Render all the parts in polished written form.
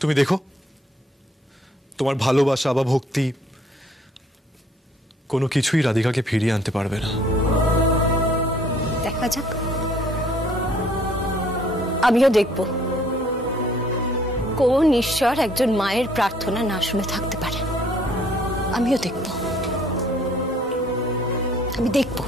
তুমি দেখো তোমার ভালোবাসা বা ভক্তি কোনো কিছুই রাধিকাকে ফিরিয়ে আনতে পারবে না। দেখা যাক, আমিও দেখব কোন ঈশ্বর একজন মায়ের প্রার্থনা না শুনে থাকতে পারে। আমিও দেখব, আমি দেখব।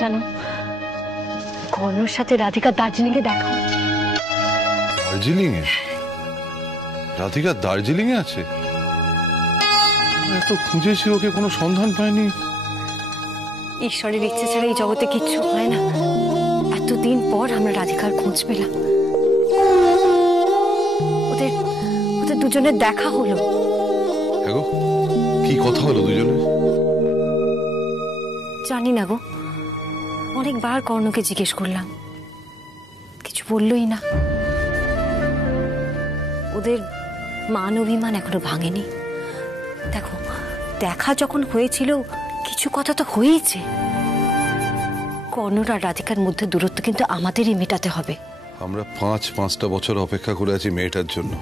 জানো, কর্ণর সাথে রাধিকা দার্জিলিং এ দেখা। দার্জিলিং এ? রাধিকা দার্জিলিং এ আছে? এত খুঁজেছি ওকে, কোনো সন্ধান পাইনি। ঈশ্বরের ইচ্ছে ছাড়া এই জগতে কিচ্ছু হয় না। এতদিন পর আমরা রাধিকার খোঁজ পেলাম। ওদের ওদের দুজনের দেখা হলো। কি কথা হলো দুজনের? জানি না গো, অনেকবার কর্ণকে জিজ্ঞেস করলাম, কিছু বললই না। ওদের মান অভিমান এখনো ভাঙেনি। দেখো, দেখা যখন হয়েছিল কিছু কথা তো হয়েছে। কর্ণর আর রাধিকার মধ্যে দূরত্ব কিন্তু আমাদেরই মেটাতে হবে। আমরা 5-5টা বছর অপেক্ষা করে আছি মেয়েটার জন্য।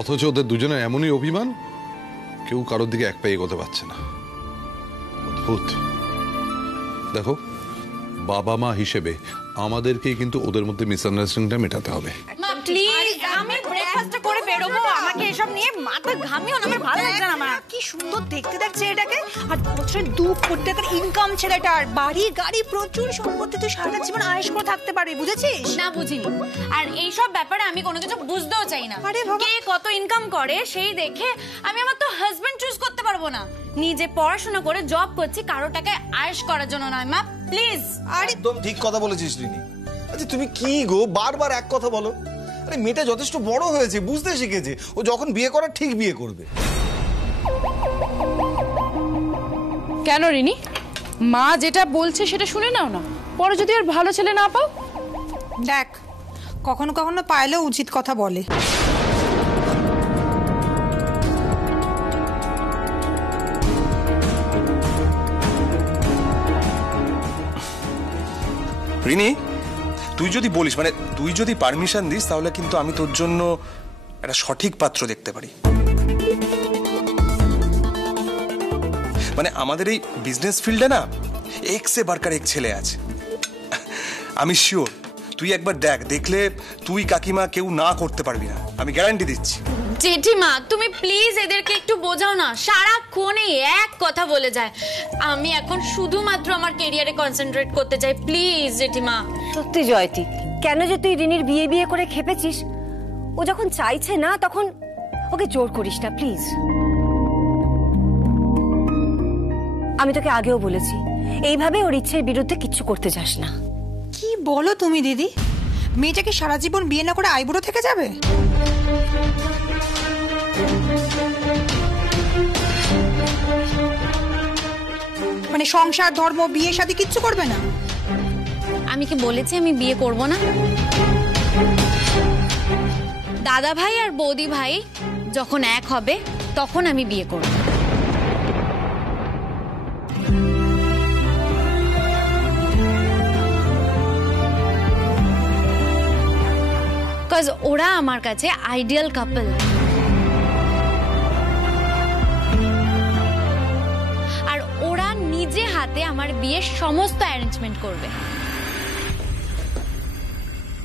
অথচ ওদের দুজনের এমনই অভিমান, কেউ কারোর দিকে এক পায়ে এগোতে পারছে না। অদ্ভুত। দেখো, বাবা মা হিসেবে আমাদেরকেই কিন্তু ওদের মধ্যে মিসআন্ডারস্ট্যান্ডিংটা মেটাতে হবে। মা প্লিজ, আমি ব্রেকফাস্ট করে বেরোবো, আমাকে এসব নিয়ে মাথা ঘামিও না, আমার ভালো লাগছে না। আমার কি সুন্দর দেখতে দেখছে এটাকে, আর বছরের 2 কোটি টাকার ইনকাম ছেলেটার, বাড়ি গাড়ি প্রচুর সম্পত্তি, তুই সারা জীবন আয়েশ করে থাকতে পারবি, বুঝেছিস? না বুঝিনি, আর এইসব ব্যাপারে আমি কোনো কিছু বুঝতেও চাই না। আরে বাবা। কে কত ইনকাম করে সেই দেখে আমি আমার তো হাজবেন্ড চুজ করতে পারবো না। নিজে পড়াশোনা করে জব করছি, কারো টাকায় আয়েশ করার জন্য নয়। মা প্লিজ। একদম ঠিক কথা বলেছিস রিনি। আচ্ছা তুমি কি গো বারবার এক কথা বলো? আরে মেয়েটা যথেষ্ট বড় হয়েছে, বুঝতে শিখেছে, ও যখন বিয়ে করার ঠিক বিয়ে করবে। কেন রিনি, মা যেটা বলছে সেটা শুনে নাও না, পরে যদি আর ভালো ছেলে না পাও। দেখ, কখনো কখনো পাইলেও উচিত কথা বলে। রিনি, তুই যদি বলিস, মানে তুই যদি পারমিশন দিস, তাহলে কিন্তু আমি তোর জন্য একটা সঠিক পাত্র দেখতে পারি। মানে আমাদের এই বিজনেস ফিল্ডে না এক্সে বারকার এক ছেলে আছে, আমি শিওর। তুই একবার দেখ, দেখলে তুই কাকিমা কেউ না করতে পারবি না, আমি গ্যারান্টি দিচ্ছি। জেঠিমা তুমি প্লিজ এদেরকে একটু বোঝাও না, সারাক্ষণ এই এক কথা বলে যায়। আমি এখন শুধুমাত্র আমার ক্যারিয়ারে কনসেন্ট্রেট করতে চাই, প্লিজ জেঠিমা। সত্যি জয়তী, কেন যে তুই রিনির বিয়ে বিয়ে করে খেপেছিস? ও যখন চাইছে না তখন ওকে জোর করিস না প্লিজ। আমি তোকে আগেও বলেছি, এইভাবে ওর ইচ্ছের বিরুদ্ধে কিচ্ছু করতে যাস না। কি বলো তুমি দিদি? মেয়েটাকে সারা জীবন বিয়ে না করে আইবুড়ো থেকে যাবে? মানে সংসার, ধর্ম, বিয়ে শাদী কিচ্ছু করবে না? আমি কি বলেছি আমি বিয়ে করব না? দাদা ভাই আর বৌদি ভাই যখন এক হবে তখন আমি বিয়ে করব। কজ ওরা আমার কাছে আইডিয়াল কাপল। আর ওরা নিজে হাতে আমার বিয়ের সমস্ত অ্যারেঞ্জমেন্ট করবে।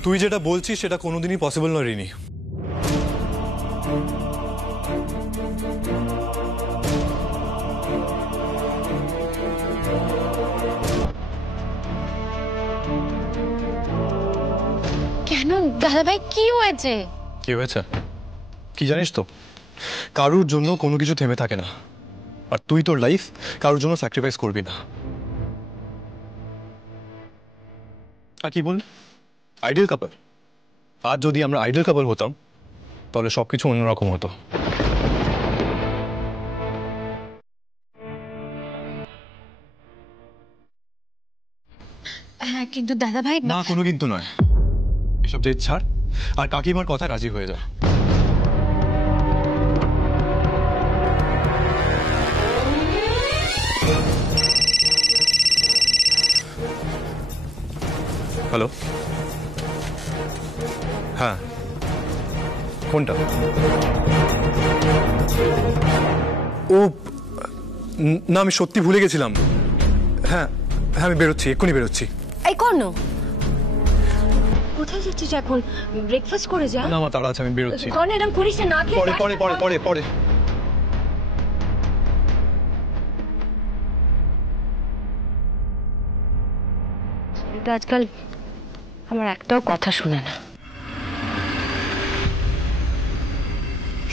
তুই যেটা বলছিস সেটা কোনোদিনই পসিবল নয় রিনি। কেন দাদা ভাই, কি হয়েছে? কি হয়েছে কি জানিস তো? কারুর জন্য কোনো কিছু থেমে থাকে না, আর তুই তোর লাইফ কারোর জন্য স্যাক্রিফাইস করবি না। আর কি বল, আইডিয়াল কাপল? আজ যদি আমরা আইডিয়াল কাপল হতাম তাহলে সবকিছু অন্যরকম হতো। হ্যাঁ কিন্তু দাদা ভাই, না কোনো কিন্তু নয়, এসব জেদ ছাড় আর কাকিমার কথা রাজি হয়ে যা। হ্যালো, হ্যাঁ কোনটা? ও না, আমি সত্যি ভুলে গেছিলাম। হ্যাঁ হ্যাঁ, আমি বেরোচ্ছি, এক্ষুনি বেরোচ্ছি। এই কর্ণ, কোথায় যাচ্ছিস এখন? ব্রেকফাস্ট করে যা। না আমার তাড়া আছে, আমি বেরোচ্ছি। কর্ণ এরকম করিস না, খেয়ে পরে পরে পরে পরে পরে। এটা আজকাল আমার একটাও কথা শুনে না।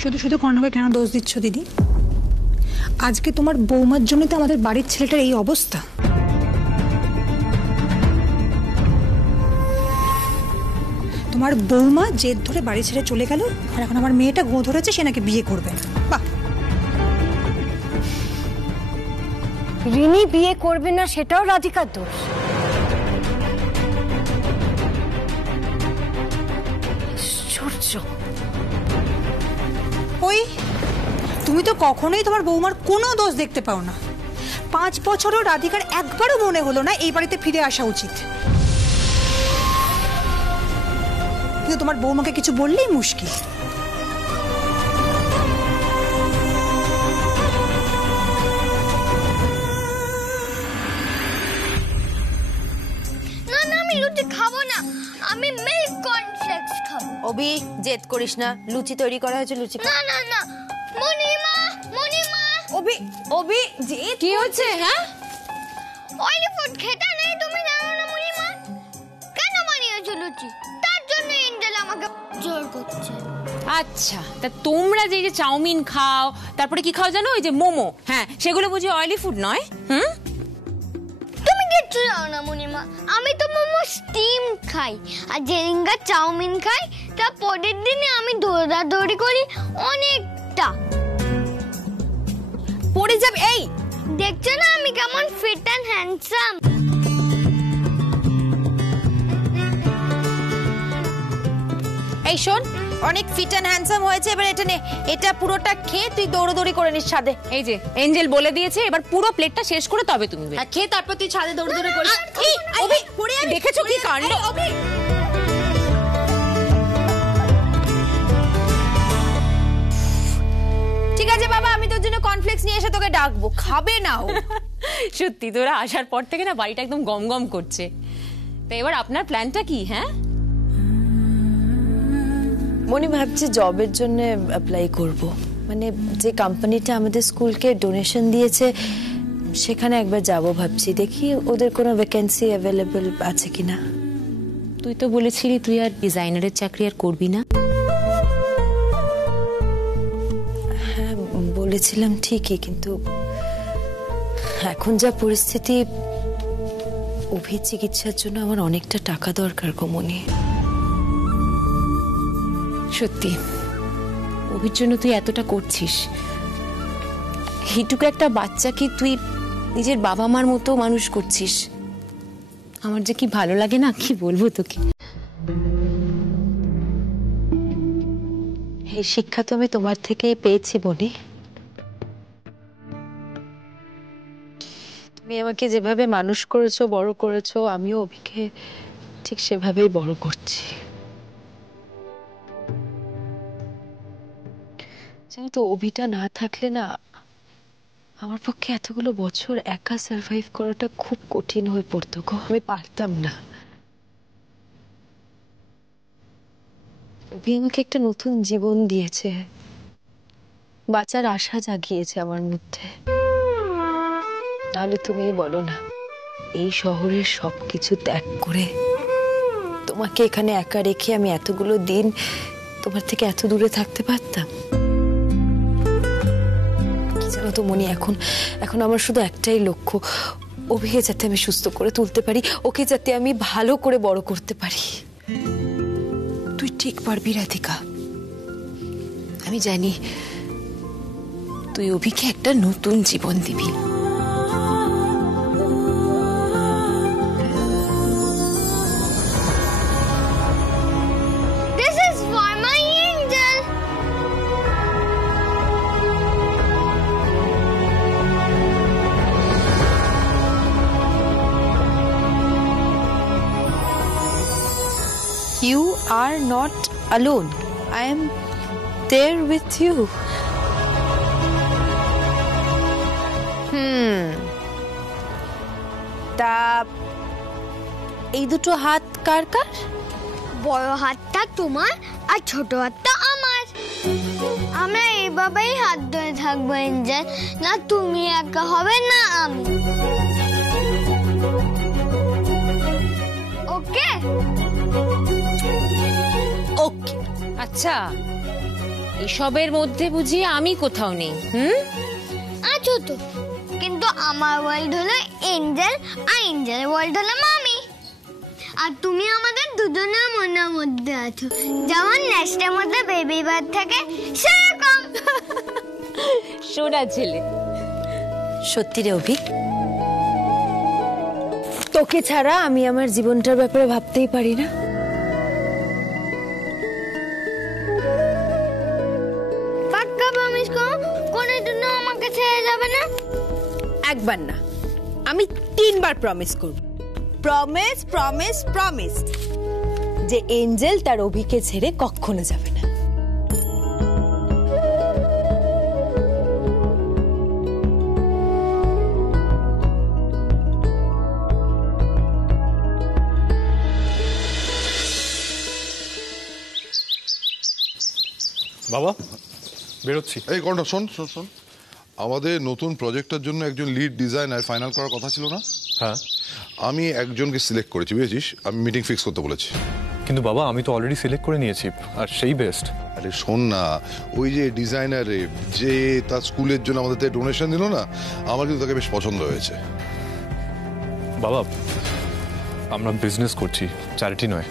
শুধু শুধু কর্ণকে কেন দোষ দিচ্ছ দিদি? আজকে তোমার বৌমার জন্য তো আমাদের বাড়ির ছেলেটার এই অবস্থা। তোমার বৌমা জেদ ধরে বাড়ি ছেড়ে চলে গেল, আর এখন আমার মেয়েটা গো ধরেছে সে নাকি বিয়ে করবে না। বাহ, রিনি বিয়ে করবে না সেটাও রাধিকার দোষ? আশ্চর্য। ওই তুমি তো কখনোই তোমার বৌমার কোনো দোষ দেখতে পাও না। 5 বছরও রাধিকার একবারও মনে হলো না এই বাড়িতে ফিরে আসা উচিত। কিন্তু তোমার বৌমাকে কিছু বললেই মুশকিল। জেদ করিস না, লুচি তৈরি করা হয়েছে, লুচি না না না মনিমা মনিমা অভি অভি জেদ কি হচ্ছে? হ্যাঁ, অয়েলি ফুড খেতে নেই, তুমি জানো না মনিমা? কেন বানিয়েছো লুচি? তার জন্য এঞ্জেল আমাকে জোর করছে। আচ্ছা, তা তোমরা যে যে চাউমিন খাও, তারপরে কি খাও জানো, ওই যে মোমো, হ্যাঁ সেগুলো বুঝি অয়েলি ফুড নয়? তুমি কিচ্ছু জানো না মনিমা, আমি তো মোমো স্টিম খাই, আর যেদিনকা চাউমিন খাই তার পরের দিনে আমি দৌড়াদৌড়ি করি অনেকটা। পড়ে যাবে। এই দেখছো না আমি কেমন ফিট অ্যান্ড হ্যান্ডসাম? এই শোন, অনেক ফিট অ্যান্ড হ্যান্ডসাম হয়েছে, এবার এটা নে, এটা পুরোটা খেয়ে তুই দৌড়দৌড়ি করে নিস ছাদে। এই যে এঞ্জেল বলে দিয়েছে এবার পুরো প্লেটটা শেষ করে তবে তুমি বের। আর খেয়ে তারপর তুই ছাদে দৌড়দৌড়ি করিস। অভি, দেখেছো কি কাণ্ড? ঠিক আছে বাবা, আমি তোর জন্য কর্নফ্লেক্স নিয়ে এসে তোকে ডাকবো, খাবে না ও। সত্যি তোরা আসার পর থেকে না বাড়িটা একদম গম গম করছে। তো এবার আপনার প্ল্যানটা কি? হ্যাঁ, মনি ভাবছি জবের জন্য অ্যাপ্লাই করব, মানে যে কোম্পানিটা আমাদের স্কুলকে ডোনেশন দিয়েছে সেখানে একবার যাব ভাবছি, দেখি ওদের কোনো ভ্যাকেন্সি অ্যাভেলেবল আছে কিনা। তুই তো বলেছিলি তুই আর ডিজাইনারের চাকরি আর করবি না। হ্যাঁ বলেছিলাম ঠিকই, কিন্তু এখন যা পরিস্থিতি, অভির চিকিৎসার জন্য আমার অনেকটা টাকা দরকার গো মনি। সত্যি অভির জন্য তুই এতটা করছিস, এইটুকু একটা বাচ্চাকে তুই নিজের বাবা মার মতো মানুষ করছিস, আমার যে কি ভালো লাগে না, কি বলবো তোকে। এই শিক্ষা তো আমি তোমার থেকেই পেয়েছি মনি। তুমি আমাকে যেভাবে মানুষ করেছো, বড় করেছো, আমিও অভিকে ঠিক সেভাবেই বড় করছি। জানো তো, অভিটা না থাকলে না আমার পক্ষে এতগুলো বছর একা সার্ভাইভ করাটা খুব কঠিন হয়ে পড়তো গো, আমি পারতাম না। অভি আমাকে একটা নতুন জীবন দিয়েছে, বাঁচার আশা জাগিয়েছে আমার মধ্যে। তাহলে তুমিই বলো না, এই শহরের সবকিছু ত্যাগ করে তোমাকে এখানে একা রেখে আমি এতগুলো দিন তোমার থেকে এত দূরে থাকতে পারতাম? কি জানো তো মনি, এখন আমার শুধু একটাই লক্ষ্য, অভিকে যাতে আমি সুস্থ করে তুলতে পারি, ওকে যাতে আমি ভালো করে বড় করতে পারি। তুই ঠিক পারবি রাধিকা, আমি জানি তুই অভিকে একটা নতুন জীবন দিবি। This is for my angel. You are not alone. I am there with you. তা এই দুটো হাত কার কার? বড় হাতটা তোমার আর ছোট হাতটা আমার। আমরা এইভাবেই হাত ধরে থাকবো এঞ্জেল, না তুমি একা হবে না আমি। ওকে ওকে। আচ্ছা, এসবের মধ্যে বুঝি আমি কোথাও নেই? আছো তো, কিন্তু আমার ওয়ার্ল্ড হলো এঞ্জেল আর এঞ্জেল ওয়ার্ল্ড হলো মামি। আর তুমি আমাদের দুজনের মনের মধ্যে আছো, যেমন নেস্টের মধ্যে বেবি বার্ড থাকে সেরকম। সোনা ছেলে। সত্যি রে অভি, তোকে ছাড়া আমি আমার জীবনটার ব্যাপারে ভাবতেই পারি না। পাক্কা প্রমিস করো, কোনের জন্য আমাকে ছেড়ে যাবে না? একবার না, আমি 3 বার প্রমিস করব। প্রমিস প্রমিস প্রমিস যে এঞ্জেল তার অভিকে ছেড়ে কখনো যাবে না। বাবা বেরোচ্ছি। এই কোনটা শোন শোন শোন, আমাদের নতুন প্রজেক্টটার জন্য একজন লিড ডিজাইনার ফাইনাল করার কথা ছিল না? হ্যাঁ, আমি একজনকে সিলেক্ট করেছি, বুঝেছিস? আমি মিটিং ফিক্স করতে বলেছি। কিন্তু বাবা আমি তো অলরেডি সিলেক্ট করে নিয়েছি, আর সেই বেস্ট। আরে শোন না, ওই যে ডিজাইনারে যে তার স্কুলের জন্য আমাদের ডোনেশন দিল না, আমার কিন্তু তাকে বেশ পছন্দ হয়েছে। বাবা আমরা বিজনেস করছি, চ্যারিটি নয়।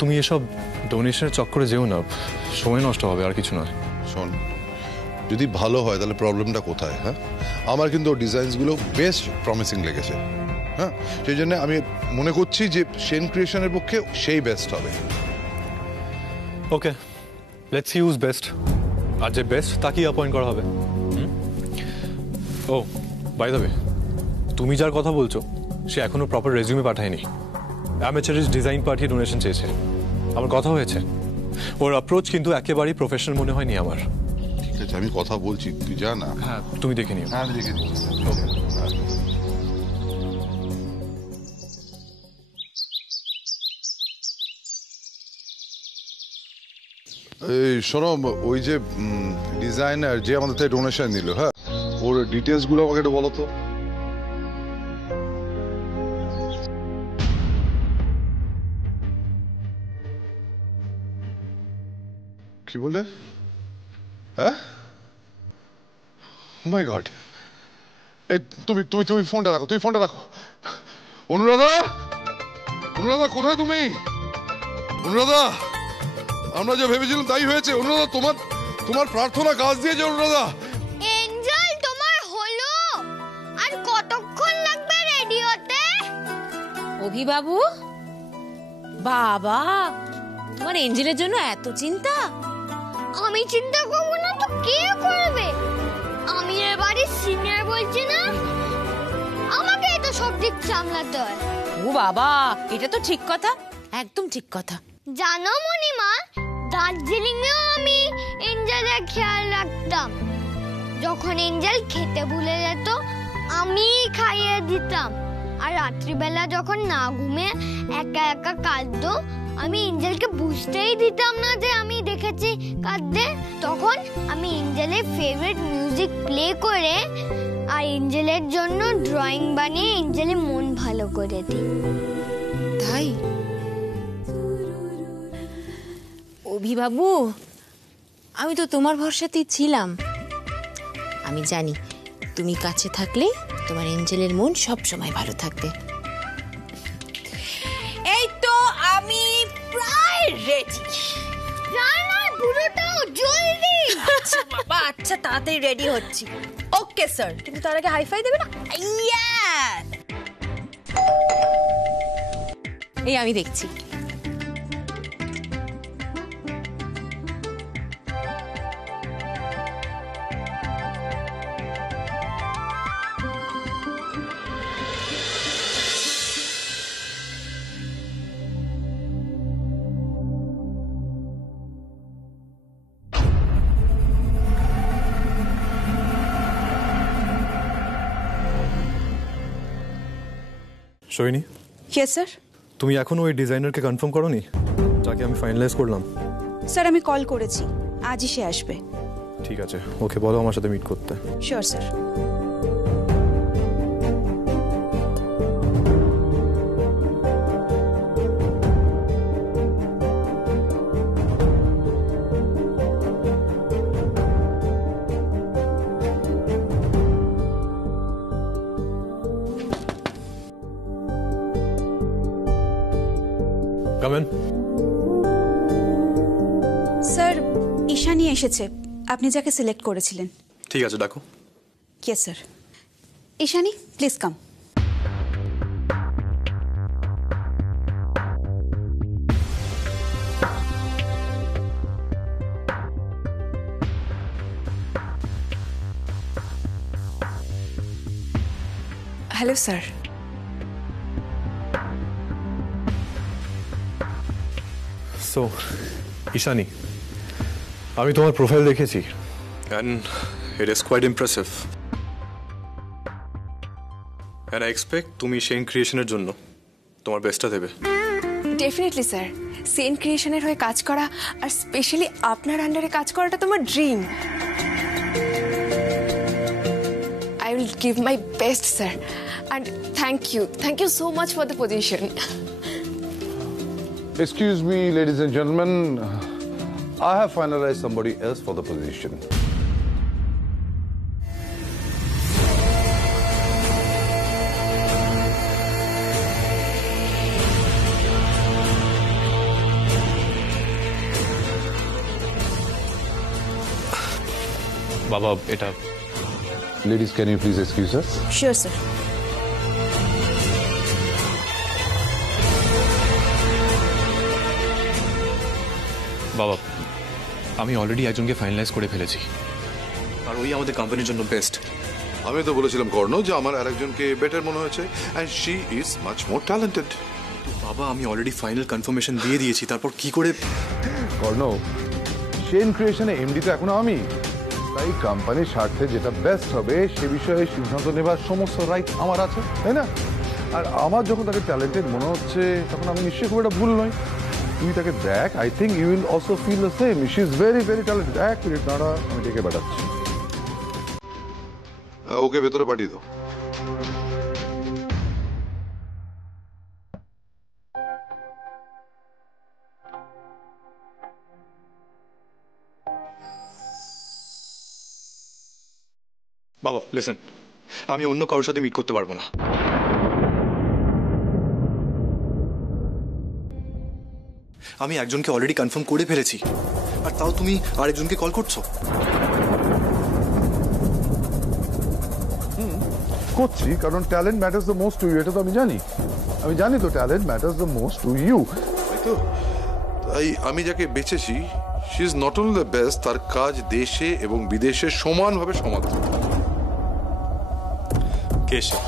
তুমি এসব ডোনেশনের চক্করে যেও না, সময় নষ্ট হবে, আর কিছু নয়। শোন, যদি ভালো হয় তাহলে প্রবলেমটা কোথায়? হ্যাঁ, আমার কিন্তু ডিজাইনসগুলো বেশ প্রমিসিং লেগেছে। হ্যাঁ, সেই জন্য আমি মনে করছি যে সেন ক্রিয়েশনের পক্ষে সেই বেস্ট হবে। ওকে, লেটস ইউজ বেস্ট। আর যে বেস্ট তাকেই অ্যাপয়েন্ট করা হবে। ও বাই দ্য ওয়ে, তুমি যার কথা বলছো সে এখনো প্রপার রেজিউমে পাঠায়নি। অ্যামেচারিস্ট ডিজাইন পাঠিয়ে ডোনেশন চেয়েছে। আমার কথা হয়েছে, ওর অ্যাপ্রোচ কিন্তু একেবারেই প্রফেশনাল মনে হয়নি আমার। ঠিক আছে, আমি কথা বলছি, তুই যা না। হ্যাঁ, তুমি দেখে নিও। হ্যাঁ, আমি দেখে নিই। ওকে। এই শোনো, ওই যে ডিজাইনার যে আমাদের থেকে ডোনেশন নিল, হ্যাঁ, ওর ডিটেলসগুলো আমাকে একটু বলো তো। কি বললে? হ্যাঁ, মাই গড। এই তুমি তুমি তুমি ফোনটা রাখো, তুমি ফোনটা রাখো। অনুরাধা, অনুরাধা কোথায় তুমি? অনুরাধা, আমরা যে ভেবেছিলাম তাই হয়েছে। অনুরাধা, তোমার তোমার প্রার্থনা কাজ দিয়েছে। অনুরাধা, এঞ্জেল তোমার হলো, আর কতক্ষণ লাগবে রেডি হতে? অভিবাবু, বাবা তোমার এঞ্জেলের জন্য এত চিন্তা? আমি চিন্তা করবো না তো কে করবে? আমি এর বাড়ির সিনিয়র বলছি না, আমাকে তো সব দিক সামলাতে হয়। ও বাবা, এটা তো ঠিক কথা, একদম ঠিক কথা। জানো মণিমা, দার্জিলিং এও আমি এঞ্জেলের খেয়াল রাখতাম। যখন এঞ্জেল খেতে ভুলে যেত আমি খাইয়ে দিতাম, আর রাত্রিবেলা যখন না ঘুমে একা একা কাঁদতো আমি এঞ্জেলকে বুঝতেই দিতাম না যে আমি দেখেছি কাঁদতে। তখন আমি এঞ্জেলের ফেভারিট মিউজিক প্লে করে আর এঞ্জেলের জন্য ড্রয়িং বানিয়ে এঞ্জেলের মন ভালো করে দিই। তাই? অভিবাবু, আমি তো তোমার ভরসাতেই ছিলাম। আমি জানি তুমি কাছে থাকলে তোমার এঞ্জেলের মন সব সময় ভালো থাকবে। এই তো আমি প্রায় রেডি। রানার বুড়োটাও জলদি। আচ্ছা বাবা, আচ্ছা তাড়াতাড়ি রেডি হচ্ছি। ওকে স্যার, কিন্তু তার আগে হাইফাই দেবে না? এই আমি দেখছি। Sohini, yes sir. তুমি এখনো ওই ডিজাইনারকে কনফার্ম করোনি যাকে আমি ফাইনালাইজ করলাম? স্যার আমি কল করেছি, আজই সে আসবে। ঠিক আছে, ওকে বলো আমার সাথে মিট করতে। Sure sir. Come in. Sir Ishani এসেছে, আপনি যাকে সিলেক্ট করেছিলেন। ঠিক আছে, ডাকো। Yes sir. Ishani please come. Hello sir. So Ishani, আমি তোমার প্রোফাইল দেখেছি and it is quite impressive, and I expect তুমি সেন ক্রিয়েশনের জন্য তোমার বেস্টটা দেবে। ডেফিনেটলি স্যার, সেন ক্রিয়েশনের হয়ে কাজ করা আর স্পেশালি আপনার আন্ডারে কাজ করাটা তো আমার dream. I will give my best, sir. And thank you so much for the position. Excuse me, ladies and gentlemen. I have finalized somebody else for the position. বাবা এটা Ladies, can you please excuse us? Sure sir. বাবা আমি already একজনকে finalise করে ফেলেছি আর ওই আমাদের কোম্পানির জন্য বেস্ট। আমি তো বলেছিলাম কর্ণ যে আমার আরেকজনকে বেটার মনে হয়েছে and she is much more talented. বাবা আমি অলরেডি ফাইনাল কনফার্মেশন দিয়ে দিয়েছি, তারপর কি করে? কর্ণ, চেইন ক্রিয়েশনে এমডি তো এখনো আমি, তাই কোম্পানির স্বার্থে যেটা বেস্ট হবে সে বিষয়ে সিদ্ধান্ত নেবার সমস্ত রাইট আমার আছে, তাই না? আর আমার যখন তাকে ট্যালেন্টেড মনে হচ্ছে তখন আমি নিশ্চয়ই খুব একটা ভুল নয়। তুই তাকে দেখ, I think you will also feel the same. She is very very talented. এক মিনিট দাঁড়া, আমি ডেকে পাঠাচ্ছি। ওকে ভেতরে পাঠিয়ে দাও। বাবা লিসেন, আমি অন্য কারোর সাথে মিট করতে পারবো না। আমি একজনকে অলরেডি কনফার্ম করে ফেলেছি, আর তাও তুমি আরেকজনকে কল করছো। করছি কারণ talent matters the most to you, এটা তো আমি জানি। আমি জানি তো talent matters the most to you, তাই তো? তাই আমি যাকে বেছেছি she is not only the best, তার কাজ দেশে এবং বিদেশে সমানভাবে সমাদৃত। কে সে?